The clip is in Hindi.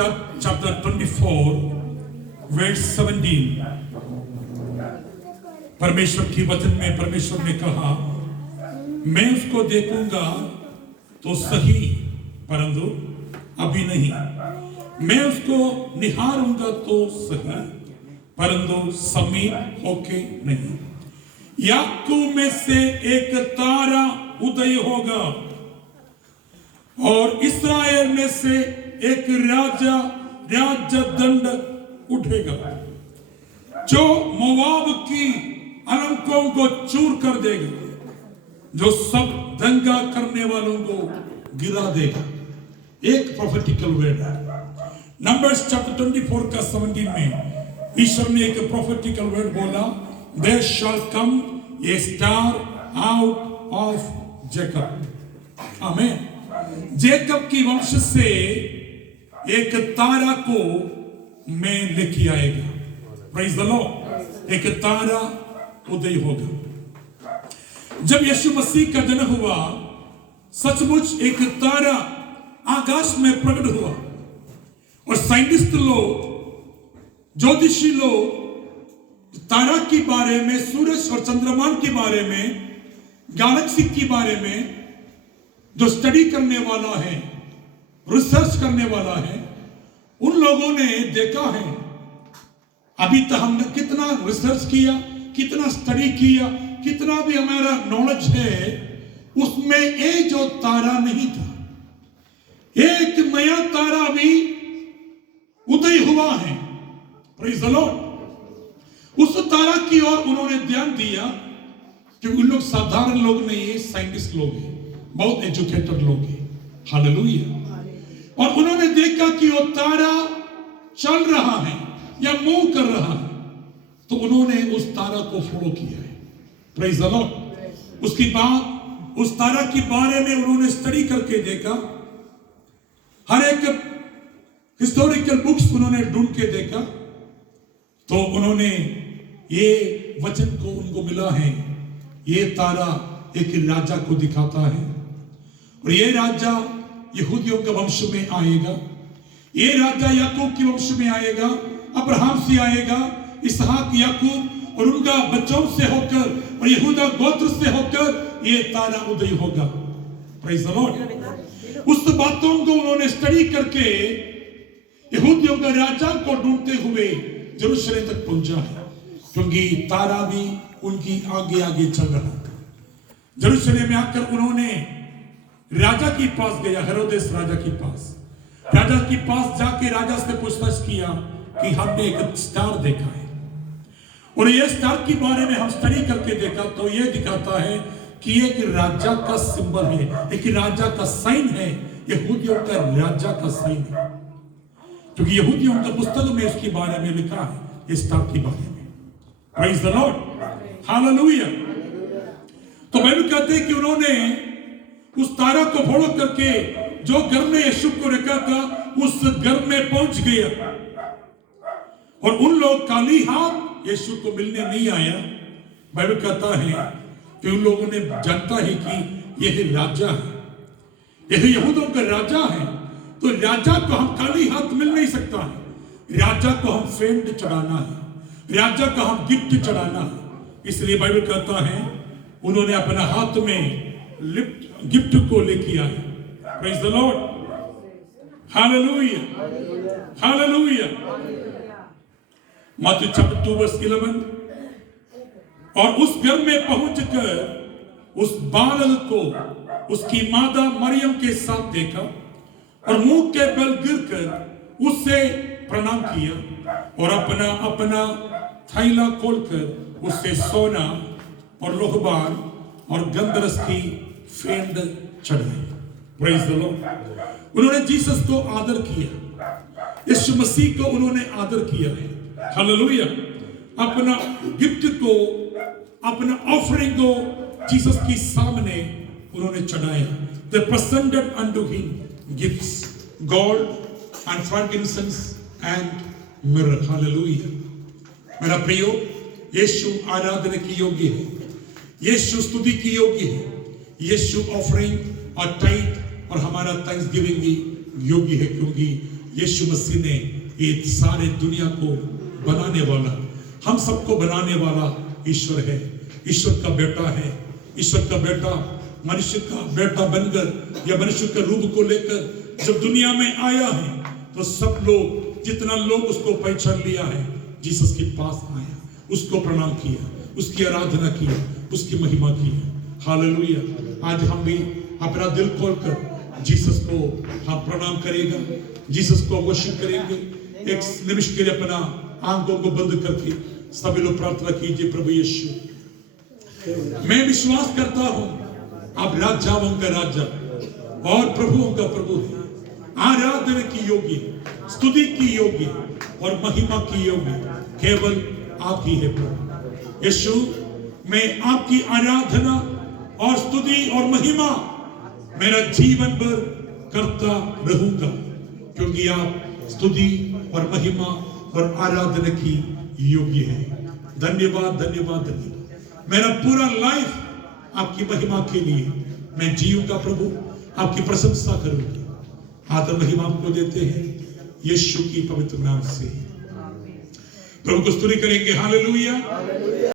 chapter 24 verse 17, परमेश्वर की वचन में परमेश्वर ने कहा, मैं उसको देखूंगा तो सही परंतु अभी नहीं, मैं उसको निहारूंगा तो सही परंतु समीप होके नहीं। याकूब में से एक तारा उदय होगा और इस्राएल में से एक राज्य दंड उठेगा जो मोआब की अलंकों को चूर कर देगा, जो सब दंगा करने वालों को गिरा देगा। एक प्रोफेटिकल वर्ड है। नंबर्स चैप्टर 24 का 17 में ईश्वर ने एक प्रोफेटिकल वर्ड बोला, there shall come a star out of Jacob. आमीन। जेकब की वंश से एक तारा को मैं लेके आएगा। Praise the Lord. एक तारा उदय होगा। जब यीशु मसीह का जन्म हुआ, सचमुच एक तारा आकाश में प्रकट हुआ और साइंटिस्ट लोग, ज्योतिषी लोग तारा के बारे में, सूरज और चंद्रमा के बारे में, गैलेक्सी के बारे में जो स्टडी करने वाला है, रिसर्च करने वाला है, उन लोगों ने देखा है। अभी तक हमने कितना रिसर्च किया, कितना स्टडी किया, कितना भी हमारा नॉलेज है, उसमें ये जो तारा नहीं था, एक नया तारा भी उदय हुआ है। Praise the Lord. उस तारा की ओर उन्होंने ध्यान दिया कि उन लोग साधारण लोग नहीं है, साइंटिस्ट लोग हैं, बहुत एजुकेटेड लोग हैं। हालेलुया। और उन्होंने देखा कि वो तारा चल रहा है या मूव कर रहा है, तो उन्होंने उस तारा को फॉलो किया है। Praise the Lord. उसके बाद उस तारा के बारे में उन्होंने स्टडी करके देखा, हर एक हिस्टोरिकल बुक्स उन्होंने ढूंढ के देखा, तो उन्होंने ये वचन को उनको मिला है, ये तारा एक राजा को दिखाता है और ये राजा यहूदियों के वंश में आएगा, ये राजा याकूब के वंश में आएगा, अब्राहम से आएगा, इसहाक, याकूब और उनका बच्चों से होकर और यहूदा गोत्र से होकर ये तारा उदय होगा। Praise the Lord. उस बातों को उन्होंने स्टडी करके यहूदियों के राजा को ढूंढते हुए यरूशलेम तक पहुंचा है, क्योंकि तारा भी उनकी आगे आगे चल रहा था। यरूशलेम में आकर उन्होंने राजा के पास गया, हेरोदेस राजा के पास। राजा के पास जाके राजा से पूछताछ किया कि हमने एक स्टार देखा है और ये स्टार के बारे में हम स्टडी करके देखा तो ये दिखाता है कि एक राजा का सिंबल है, एक राजा का साइन है, यहूदियों का राजा का साइन है, क्योंकि यहूदियों का पुस्तक में उसके बारे में लिखा है, इस स्टार के बारे में। Praise the Lord. हालेलुया। तो बाइबल कहते हैं कि उन्होंने उस तारा को फॉलो करके जो घर में यीशु को रखा था उस घर में पहुंच गया और उन लोग खाली हाथ यीशु को मिलने नहीं आया। बाइबल कहता है कि उन लोगों ने जानता है कि यह राजा है, यह यहूदियों का राजा है, तो राजा को हम खाली हाथ मिल नहीं सकता है, राजा को हम फेंड चढ़ाना है, राजा को हम गिफ्ट चढ़ाना है। इसलिए बाइबल कहता है उन्होंने अपना हाथ में गिफ्ट को लेके आए। Praise the Lord. Hallelujah, hallelujah. मत्ती चैप्टर 2 वर्स 11। और उस घर में पहुंचकर उस बालक को उसकी माता मरियम के साथ देखा और मुंह के बल गिरकर उससे प्रणाम किया और अपना अपना थैला खोलकर उससे सोना और लोहबान और गंधरस की फेंड चढ़ाई। Praise the Lord. उन्होंने जीसस को आदर किया, यीशु मसीह को उन्होंने आदर किया है। हालेलुया। अपना गिफ्ट को, अपना ऑफरिंग को जीसस के सामने उन्होंने चढ़ाया। They presented unto him gifts, gold and frankincense and myrrh. Hallelujah. मेरा प्रियो, यीशु आराधना की योग्य है, यीशु स्तुति की योग्य है, यीशु ऑफरिंग और टाइट और हमारा थैंक्सगिविंग की योग्य है, क्योंकि यीशु मसीह ने ये सारे दुनिया को बनाने वाला, हम सबको बनाने वाला ईश्वर है, ईश्वर का बेटा है। ईश्वर का बेटा मनुष्य का बेटा बनकर या मनुष्य के रूप को लेकर जब दुनिया में आया है तो सब लोग, जितना लोग उसको पहचान लिया है, जीसस के पास आया, उसको प्रणाम किया, उसकी आराधना की, उसकी महिमा की। हालेलुया। आज हम भी अपना दिल खोलकर जीसस को हम प्रणाम करेगा, जीसस को वर्शिप करेंगे। एक निमिष के लिए अपना आंखों को बंद करके सभी लोग प्रार्थना कीजिए। प्रभु यीशु, मैं विश्वास करता हूं आप राजाओं का राजा और प्रभुओं का प्रभु है, आराधना की योग्य, स्तुति की योग्य और महिमा की योग्य केवल आप ही है प्रभु यीशु। मैं आपकी आराधना और स्तुति और महिमा मेरा जीवन भर करता रहूंगा, क्योंकि आप स्तुति और महिमा और आराधना की योग्य है। धन्यवाद धन्यवाद धन्यवाद। मेरा पूरा लाइफ आपकी महिमा के लिए मैं जीऊंगा प्रभु, आपकी प्रशंसा करूंगा। आदर महिमा आपको देते हैं यीशु की पवित्र नाम से। प्रभु को स्तुति करेंगे। हालेलुया।